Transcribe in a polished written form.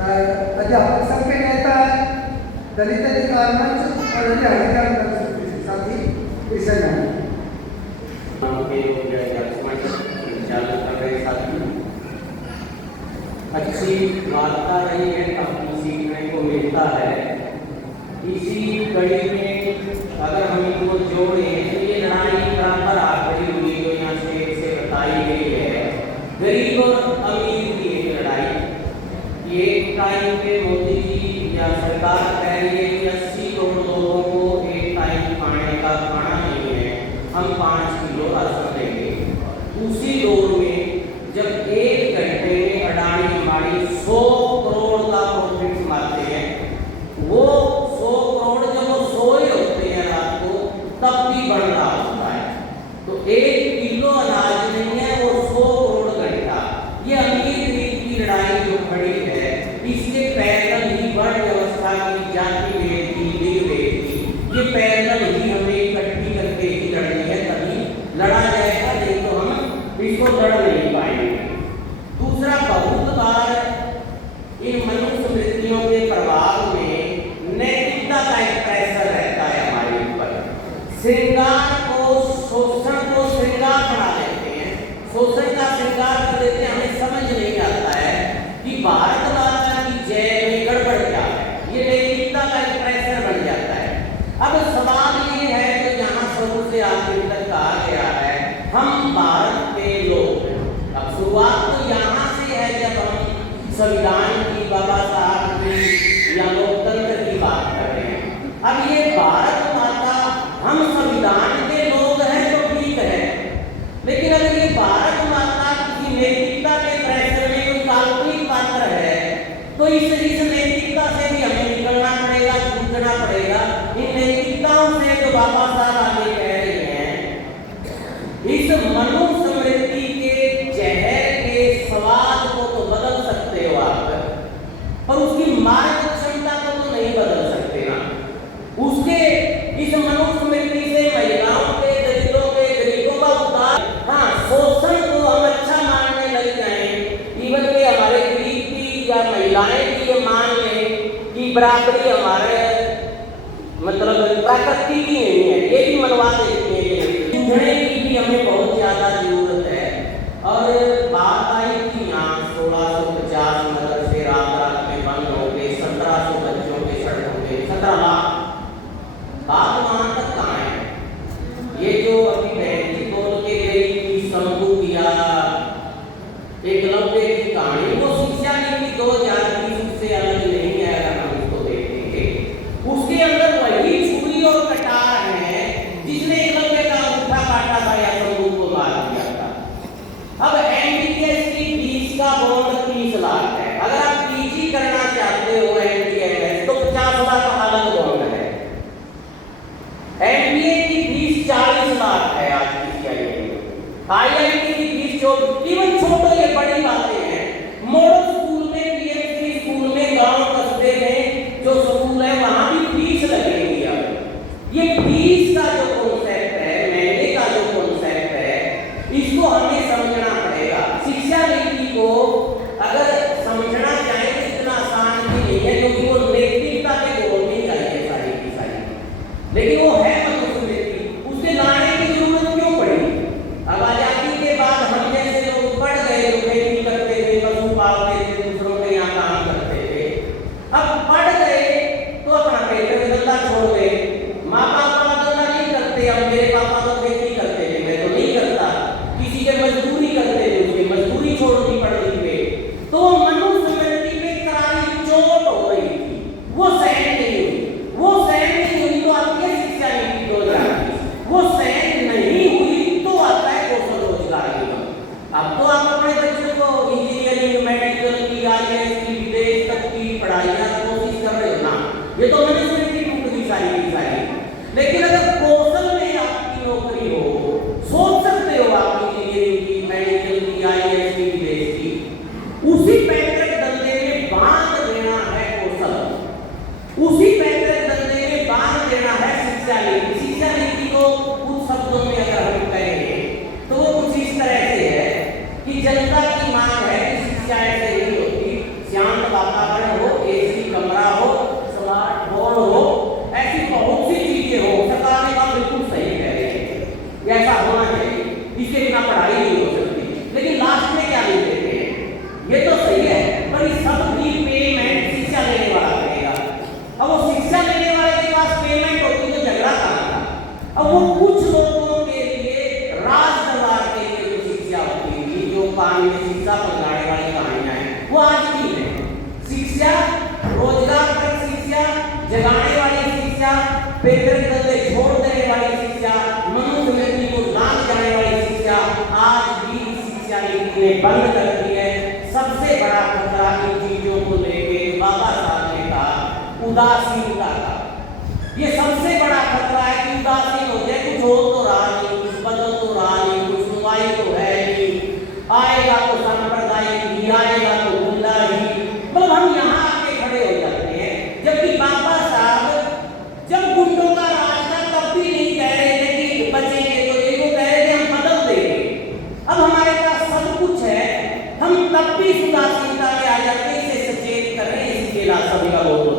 अध्यापक संघ के नेता दलित अधिकार मंच और अन्य अधिकार मंच के साथी विषय में अच्छी वार्ता रही है, काफी सीखने को मिलता है। इसी कड़ी में अगर हम इनको जोड़ें तो ये लड़ाई बराबर आ खड़ी हुई जो यहाँ से बताई गई है, गरीब और अमीर की एक लड़ाई। ये टाइम पे मोदी जी या सरकार कह रही है कि 80 करोड़ लोगों को एक टाइम खाने का खाना नहीं है, हम 5 किलो राशन देंगे। उसी दौर में जब 1 घंटे में अडानी अंबानी 100 करोड़ का प्रॉफिट कमाते हैं, वो 100 करोड़ जब वो सोए होते हैं रात को तब भी बढ़ रहा होता है। तो 1 किलो अनाज नहीं है, वो 100 करोड़ घंटा। ये अमीर गरीब की लड़ाई जो खड़ी है, इसके पैदल ही वर्ण व्यवस्था की, जाति भेद की, लिंग भेद की, ये पैदल ही हमें इकट्ठी करके ही लड़नी है, तभी लड़ा जाएगा, नहीं तो हम इसको लड़ नहीं पाएंगे। दूसरा, बहुत बार इन मनुष्य वृत्तियों के प्रभाव में नैतिकता का एक प्रेशर रहता है हमारे ऊपर। श्रृंगार को, शोषण को श्रृंगार बना लेते हैं, शोषण का श्रृंगार कर देते हैं। हमें समझ नहीं आता है कि भारत माता की जय में गड़बड़ क्या है। ये नैतिकता का एक प्रेशर बन जाता है। अब सवाल ये है कि यहाँ शुरू से आखिर तक कहा गया है हम भारत के लोग। अब शुरुआत तो यहाँ से है जब हम संविधान की, बाबा साहब की या लोकतंत्र की बात कर रहे हैं। अब ये भारत माता, हम संविधान के लोग हैं तो ठीक है, लेकिन अगर ये भारत माता की नैतिकता के प्रेशर में कोई काल्पनिक पात्र है तो इस नैतिकता से भी हमें निकलना पड़ेगा, जूझना पड़ेगा। इन नैतिकताओं से जो बाबा साहब आगे कह रहे हैं, इस मनुष्य वृत्ति के जहर के स्वाद को तो बदल सकते हो आप, पर उसकी मार्ग क्षमता को तो नहीं बदल सकते ना। उसके इस मनुष्य वृत्ति से महिलाओं के, दलितों के, गरीबों का उद्धार। हाँ, शोषण को हम अच्छा मानने लग जाए, इवन के हमारे गरीब की या महिलाएं की ये मान लें कि बराबरी हमारे मतलब प्रकृति की नहीं है, ये भी मनवा देते हैं। जूझने की भी हमें बहुत ज्यादा जरूरत है। और बात आई कि यहाँ 1650 मदरसे रात में बंद हो गए, 1700 बच्चों के सड़कों पे 17 लाख। बात वहां तक कहाँ है? ये जो अभी बहन जी बोल के गई कि शंभू किया एकलव्य की कहानी, वो शिक्षा नीति 2020 से अलग नहीं है। अगर हम उसको देखेंगे, उसके अंदर वही छुरी और कटार है जिसने एकलव्य का अंगूठा काटा था या शंभू को मार दिया था। अब एमबीबीएस की फीस का बॉन्ड 30 लाख है। अगर आप पीजी करना चाहते हो एमबीबीएस तो 50 लाख का अलग बॉन्ड है। एमबीए की फीस 40 लाख है आज की आईआईटी की फीस जो इवन छोटे ये बड़ी बातें हैं। मॉडल स्कूल में, पीएचडी स्कूल में, गांव कस्बे में जो स्कूल है वहां भी फीस लगेगी। अब ये फीस का जो कॉन्सेप्ट है, महंगे का जो कॉन्सेप्ट है, इसको हमें समझना पड़ेगा। शिक्षा नीति को अगर अब वो कुछ लोगों के लिए राज दरबार के लिए जो शिक्षा होती थी, जो कानूनी शिक्षा पकड़ाने वाली कहानियां हैं, वो आज भी है। शिक्षा, रोजगार तक शिक्षा, जगाने वाली शिक्षा, पेपर दल्ले छोड़ देने वाली शिक्षा, मनुष्य व्यक्ति को लांग जाने वाली शिक्षा, आज भी शिक्षा नीति ने बंद कर दी है। सबसे बड़ा खतरा इन चीजों को लेके बाबा साहब ने कहा उदासीनता का। ये सबसे बड़ा खतरा है कि उदासीन हो जाए, कुछ हो तो रहा नहीं, कुछ बदल तो रहा नहीं, कुछ सुनवाई तो है नहीं, आएगा तो सांप्रदायिक ही, आएगा तो गुंडा ही, मतलब हम यहाँ आके खड़े हो जाते हैं। जबकि बाबा साहब जब गुंडों का राज था तब भी नहीं कह रहे थे कि बचेंगे, तो ये वो कह रहे थे हम बदल देंगे। अब हमारे पास सब कुछ है, हम तब भी उदासीनता में आ जाते हैं। इसे सचेत करें, इसके लिए सभी का बहुत